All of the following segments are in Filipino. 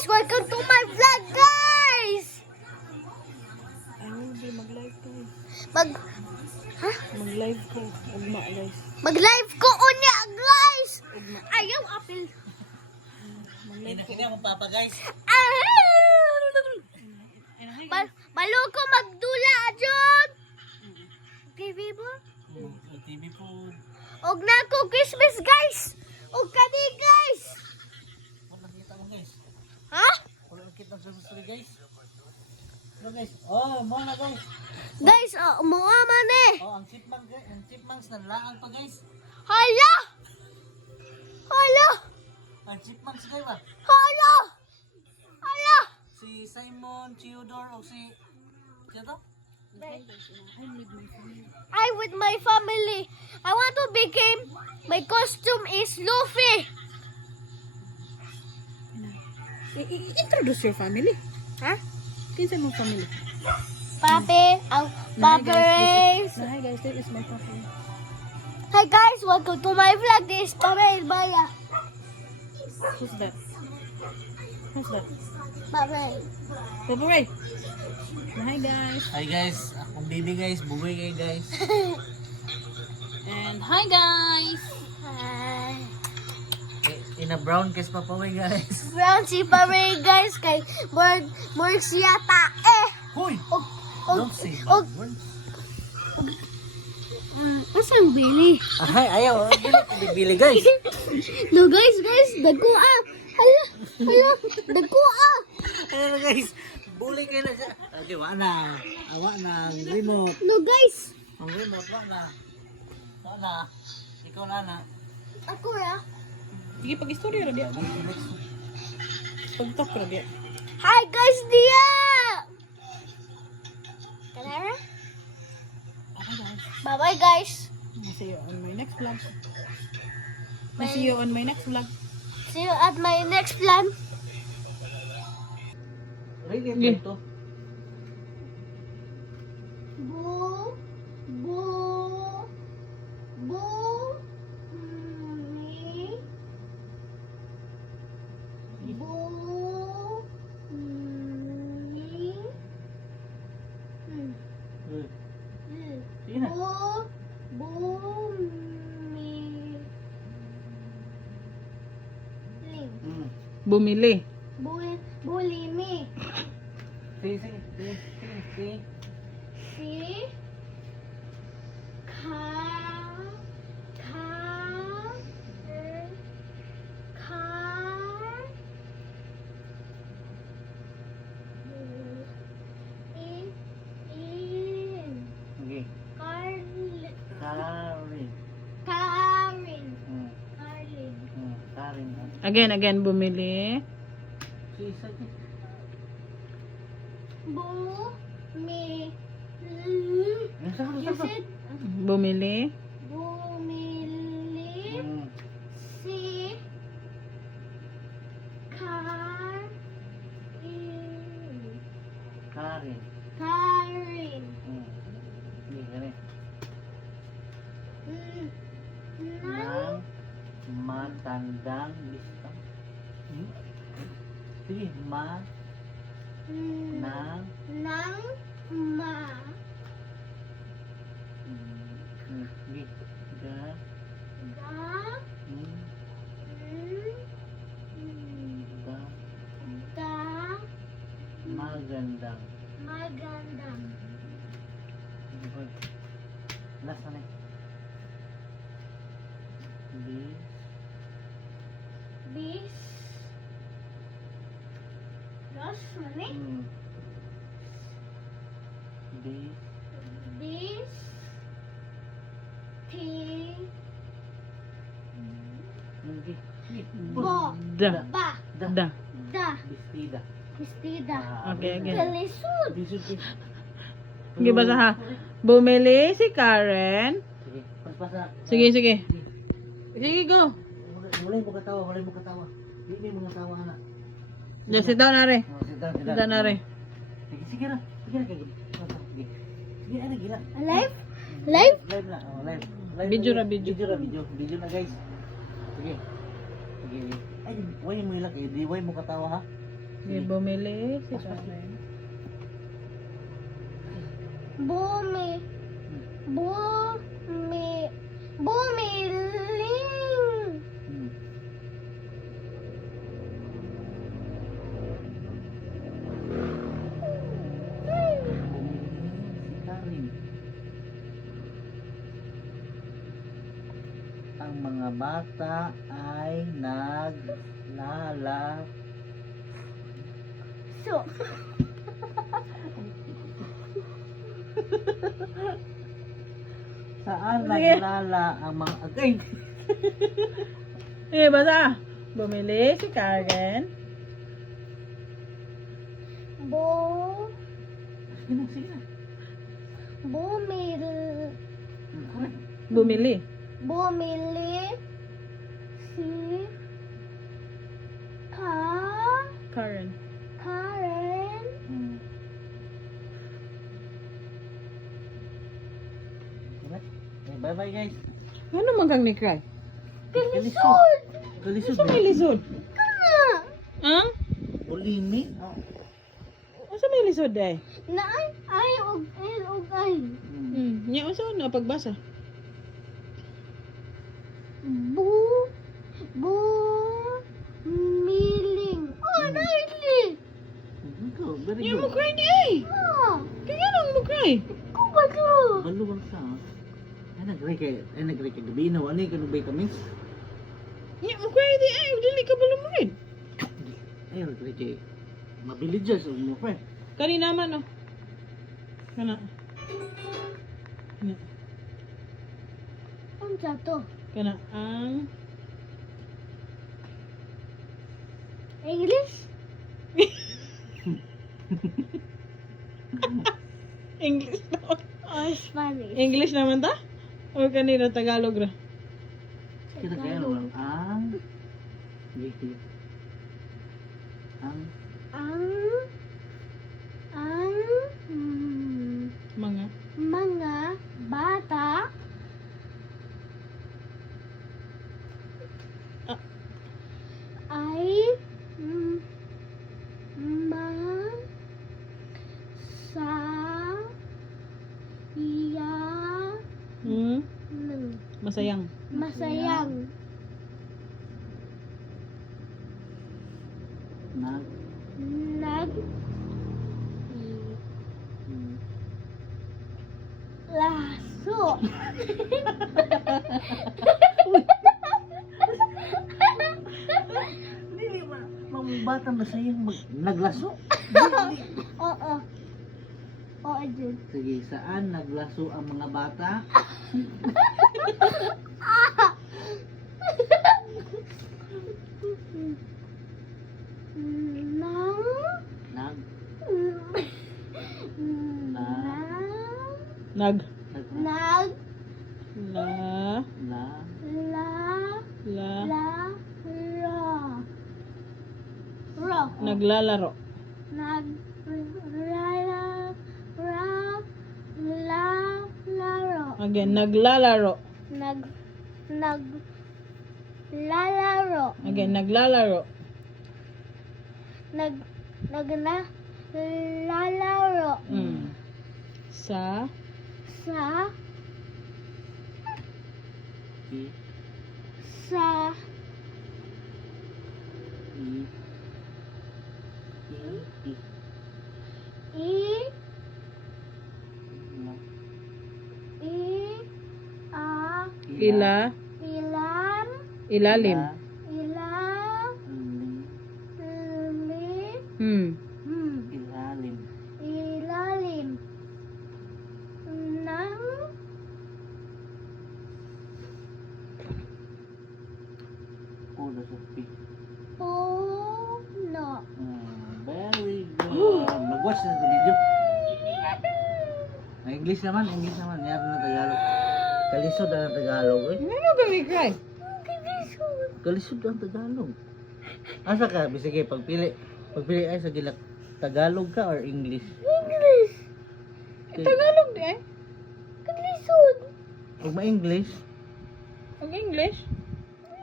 Welcome to my vlog, guys! Ay, hindi. Mag-live ko. Mag-live ko. Ugma, guys. Mag-live ko unya, guys! Ayaw, apil. Mag-live ko. Hindi ako papa, guys. Balo ko magdula, John! TV po? TV po. Og na ko Christmas, guys! Og kani, guys! Wala nakita mo, guys. Ha? Wala nakita sa story, guys. Hello, guys. Oh, mo na, guys. Guys, umuaman eh! Oh, ang chipmunks na laang pa, guys. Hala! Hala! Ang chipmunks, guys, ba? Hala! Hala! Si Simon, Theodore, o si... Siya to? I'm with my family. I want to become... My costume is Luffy. Introduce your family. Ha? Kinsa mo family? Papi, Papi Race. Hi, guys. This is my papi. Hi guys, welcome to my vlog. This is Papi Baya. Who's that? Who's that? Papi. Papa Ray. Hi, guys. Hi, guys. Akong baby, guys. Buboy kayo, guys. And hi, guys. Hi. In a brown case, Papa Ray, guys. Brown si Papi guys kay more siya tae. Hoy! Og Don't say bad og words. asang Billy? Ay, ayaw. Bili, guys. No guys, dagko ah. Hala, dagko ah. Ayun, guys. Bully kayo na siya. Okay, wala na. Awa na. Ang remote. No guys. Ang remote, wala na. Wala na. Ikaw na na. Ako ya. Sige, pag-istorya na diya. Pag-talk na diya. Hi guys, dia. Kanara? Okay, guys. Bye-bye guys. I'll see you on my next vlog. I'll see you on my next vlog. See you at my next plan. Ready Yeah. ito. Boo, boo, boo, me, boo, me, Sige na. boo, boo, me, ling, Bumili. bully me, Sige. see, car, in, Okay. Carlin, Karin. Carlin, Again, bumili. Sige. boo, me, you said Bumili. bumili, si, car, in, Karin. Karin, Sige, gani. nang, Nang matandang listang. Sige, nang nang, ma, Sige. ga, Da da, magandang. magandang, Last na. bis, dos, mani, bis, ti, bo, Da. ba, Da. da, Bistida. vestida, Okay, again. kalisod, Bisud. Sige, basa ha. Bumili si Karen. Sige. Paspasa. Sige. Sige, go. Mulai mo katawa. Hindi mo katawa na. Just sit down, Are. Sit Sit down, Are. Sige na. Sige. Sige, ano gila. alive, live, Live na. Live. Video na, video. Video na, guys. Sige. Ay, why mo ilak eh. Di why mo katawa ha? Sige, bumili si Karen. Bumi. Bumiling. Hmm. Si Karin. Ang mga bata ay naglala. So, Saan Sige. naglala ang mga agay? Sige, basa. Bumili si Karen. Sige na, sige na. Bumili. Bumili. Bumili si Karen. Karen Hmm. Okay, bye-bye guys. Ano man kang ni-cry? Kalisod. Kalisod Sa may lisod? Kana. Ang? Ulimi. Oh. Sa may lisod ay? Na ay og ay. Nya unsa na pagbasa? Miling. Oh, naili. Go, very Nya mo good. cry di ay. Ah, Kaya nang mo cry. ko ba to? Baluwang sa. Ay nagre kay gabi na wala kanubay kami. Nya mo cry di ay. Dili ka balumurid. Ay nagre kay mabilid dyan sa mo friend. Kani naman oh. Kana. Kana. Ang to? Kana ang English? English na. Or Spanish? English naman ta? O kanina Tagalog ra? Kita kaya Tagalog. lang ang Wiki. Ang Mga mga bata ay masayang. masayang nag nag laso. Dili ba mga bata masayang naglaso? Oo. Oo, Jun. Sige, saan naglaso ang mga bata? Nang Nag Nag nag la la la ro naglalaro. laro Again, naglalaro. lalaro Again, naglalaro. lalaro Sa sa i sa i i i la a ila ilan ilalim. ilalim ilalim ng ulo sa pi. puno. Very good. Mag-watch na sa video. English naman. Meron na Tagalog. Kalisod ang Tagalog. Eh. Ano ka ni cry? Kalisod ang Tagalog. Asa ka? Bisige, pagpili ay sa gilak. Tagalog ka or English? English. Okay. Tagalog di ay. Kalisod. Pag ma-English, Ang English.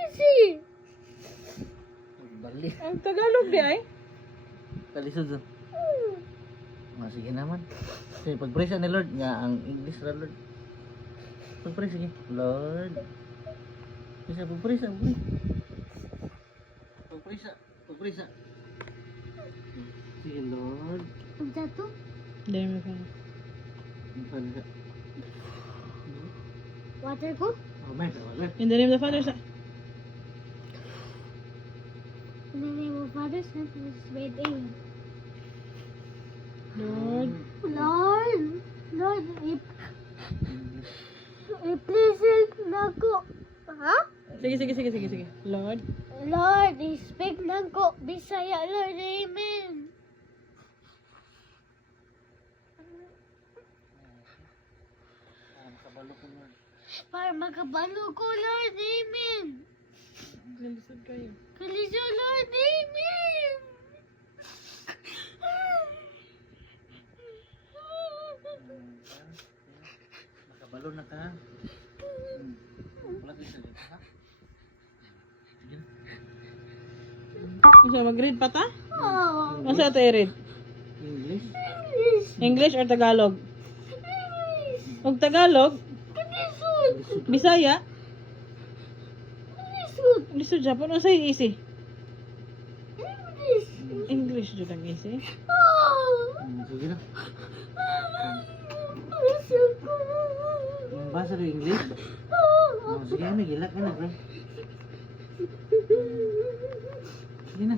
Easy. bali. Ang Tagalog di ay. Kalisod sa. Sige naman. Sige, pag-pray siya ni Lord nga ang English ra Lord. Pag-pray sige. Lord. Sige, pag-pray siya. Pag-pray siya. Pag-pray siya. Sige Lord. Ang tato? Dali mo ka. Pag-pray siya. Water ko? Oh, man. In the name of the Father, Son. In the name of Father, Son, and Holy Spirit, amen. Lord. Lord, i-please help na ko. Ha? Sige. Lord. Lord, i-speak na ko. Bisaya, Lord, amen. Kabalo ko Lord. Para makabalo ko, Lord, amen. Nalisod kayo. Kalisyo, Lord, amen. Makabalo na ka. Wala kayo sa dito ha. Sige na. Ano mag-read pa ta? Oh, Ano sa ito i-read? English. English or Tagalog? Og Tagalog? Kalisod. Bisaya? Kalisod. Lisod Japan? Ano sa easy? English. English jud ang easy. Oh. Sige na. Kalisyo ko. Basa rin English. Oh. Oh, sige na, gilak ka na bro. Sige na.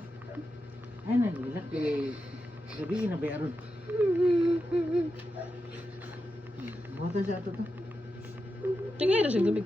Ay na, gilak. Gabi na ba yaron? Buhatan siya ito to. Tingay ra sa tubig.